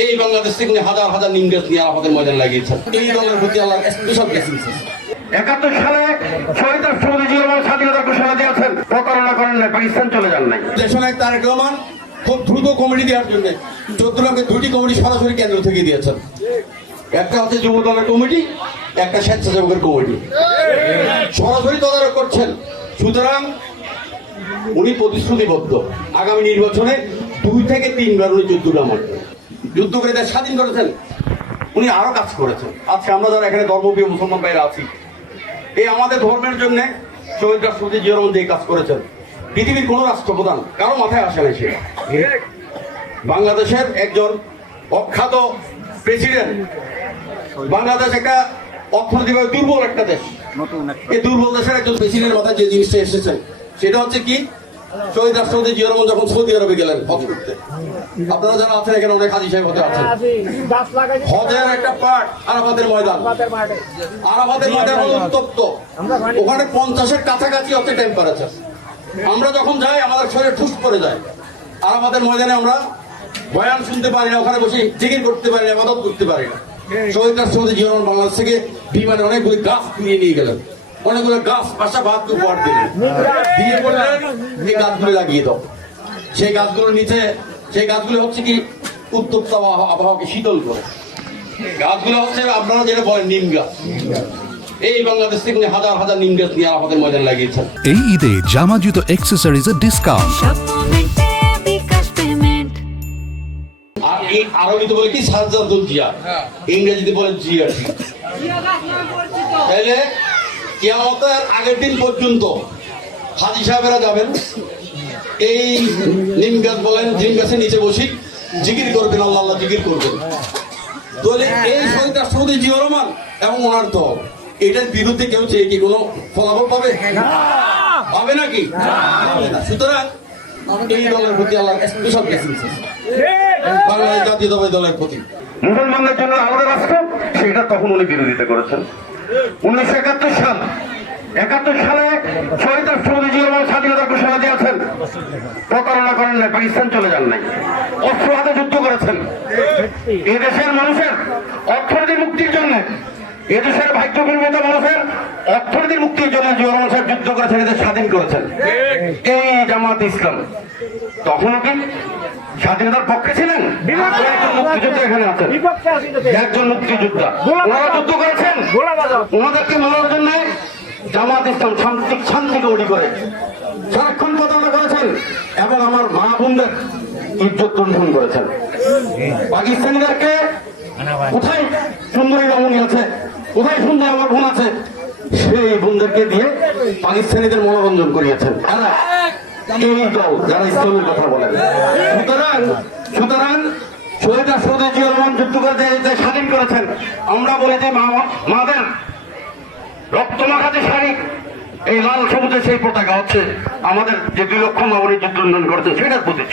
এই বাংলাদেশ থেকে হাজার হাজার নিমগাছ নিয়ে আরাফাতের ময়দান লাগিয়েছেন। এই দলের প্রতি আল্লাহ স্পেশাল ব্লেসিংস। 71 সালে শহীদ রাষ্ট্রপতি জিয়া রহমান স্বাধীনতার ঘোষণা দিয়েছেন, প্রতারণা করেন নাই, পাকিস্তান চলে যান নাই। দেশনায়ক তারেক রহমান খুব দ্রুত কমিটি দেওয়ার জন্য 14 লক্ষে 2টি কমিটি সরাসরি কেন্দ্র থেকে দিয়েছেন। একটা হচ্ছে যুব দলের কমিটি, একটা স্বেচ্ছাসেবকের কমিটি, সরাসরি তদারক করছেন। সুতরাং উনি প্রতিশ্রুতিবদ্ধ, আগামী নির্বাচনে 2 থেকে 3 বার উনি যুদ্ধ করে দেশ স্বাধীন করেছেন। উনি আরো কাজ করেছেন। আজকে আমরা যারা এখানে ধর্মপ্রিয় মুসলমান ভাইরা আছি, এই আমাদের ধর্মের জন্য শহীদ রাষ্ট্রপতি জিয়া রহমান যে কাজ করেছেন, পৃথিবীর কোন রাষ্ট্রপ্রধান কারো মাথায় আসে নাই। সে বাংলাদেশের একজন অখ্যাত প্রেসিডেন্ট। বাংলাদেশ একটা অর্থনৈতিকভাবে দুর্বল একটা দেশ, এই দুর্বল দেশের একজন প্রেসিডেন্টের মাথায় যে জিনিসটা এসেছে সেটা হচ্ছে কি, শহীদ রাষ্ট্রপতি জিয়া রহমান যখন সৌদি আরবে গেলেন হজ করতে, আপনারা যারা আছেন এখানে অনেক হাজী সাহেব হতে আছেন, হজের একটা পার্ট আরাফাতের ময়দান। আরাফাতের ময়দান হলো উত্তপ্ত, ওখানে 50-এর কাছাকাছি হচ্ছে টেম্পারেচার। আমরা যখন যাই আমাদের শরীরে ঠুস করে যায়। আরাফাতের ময়দানে আমরা বয়ান শুনতে পারি না, ওখানে বসে জিকির করতে পারি না, ইবাদত করতে পারি না। শহীদ রাষ্ট্রপতি জিয়া রহমান বাংলাদেশ থেকে বিমানে অনেকগুলি গাছ কিনে নিয়ে গেলেন, অনেকগুলো গাছ পাশা ভাত উপহার দিলেন, দিয়ে বললেন এই গাছগুলো লাগিয়ে দাও। সেই গাছগুলোর নিচে, সেই গাছগুলো হচ্ছে কি উত্তপ্ত আবহাওয়াকে শীতল করে। গাছগুলো হচ্ছে আপনারা যেটা বলেন নিম গাছ। এই বাংলাদেশ থেকে হাজার হাজার নিম গাছ নিয়ে আরাফাতের ময়দান লাগিয়েছেন। এই ঈদে জামা জুতো অ্যাক্সেসরিজের ডিসকাউন্ট। আর এই আরবিতে বলে কি সাজ্জাদুল জিয়া, ইংরেজিতে বলে জিয়াটি। তাইলে কিয়ামতের আগের দিন পর্যন্ত হাজী সাহেবেরা যাবেন, এই নিম গাছ বলেন, নিম গাছের নিচে বসি জিকির করবেন, আল্লাহ আল্লাহ জিকির করবেন। তাহলে এই শহীদ রাষ্ট্রপতি জিয়া রহমান এবং ওনার দল এটার বিরুদ্ধে কেউ চেয়ে কি কোনো ফলাফল পাবে? পাবে নাকি? সুতরাং এই দলের প্রতি আল্লাহ স্পেশাল ব্লেসিংস বাংলাদেশ জাতীয়তাবাদী দলের প্রতি। মুসলমানদের জন্য আলাদা রাষ্ট্র, সেটা তখন উনি বিরোধিতা করেছেন। 1971 সালে শহীদ রাষ্ট্রপতি জিয়া রহমান স্বাধীনতার ঘোষণা দিয়েছেন, প্রতারণা করেন নাই, পাকিস্তান চলে যান নাই, অস্ত্র হাতে যুদ্ধ করেছেন। এদেশের মানুষের অর্থনীতির মুক্তির জন্য, এদেশের ভাগ্য বিনিয়োগ মানুষের অর্থনীতির মুক্তির জন্য জিয়া রহমান সাহেব যুদ্ধ করেছেন, এদের স্বাধীন করেছেন। এই জামাত ইসলাম তখনও কি স্বাধীনতার পক্ষে ছিলেন? মুক্তিযোদ্ধা এখানে আছেন, একজন মুক্তিযোদ্ধা, ওনারা যুদ্ধ করেছেন। ওনাদেরকে মানার জন্য জামাত ইসলাম শান্তি গৌড়ি করে সারাক্ষণ প্রতারণা করেছেন এবং আমার মা বোনদের ইজ্জত লুণ্ঠন করেছেন। পাকিস্তানিদেরকে কোথায় সুন্দরী রমণী আছে, কোথায় সুন্দর আমার বোন আছে, সেই বোনদেরকে দিয়ে পাকিস্তানিদের মনোরঞ্জন করিয়েছেন এই দল যারা ইসলামের কথা বলেন। সুতরাং শহীদ রাষ্ট্রপতি জিয়া রহমান যুদ্ধ করে স্বাধীন করেছেন। আমরা বলি যে মাদের রক্তমাখা যে শাড়ি, এই লাল সবুজের সেই পতাকা হচ্ছে আমাদের যে 2 লক্ষ মা বোনের যুদ্ধ করেছে সেটার প্রতীক।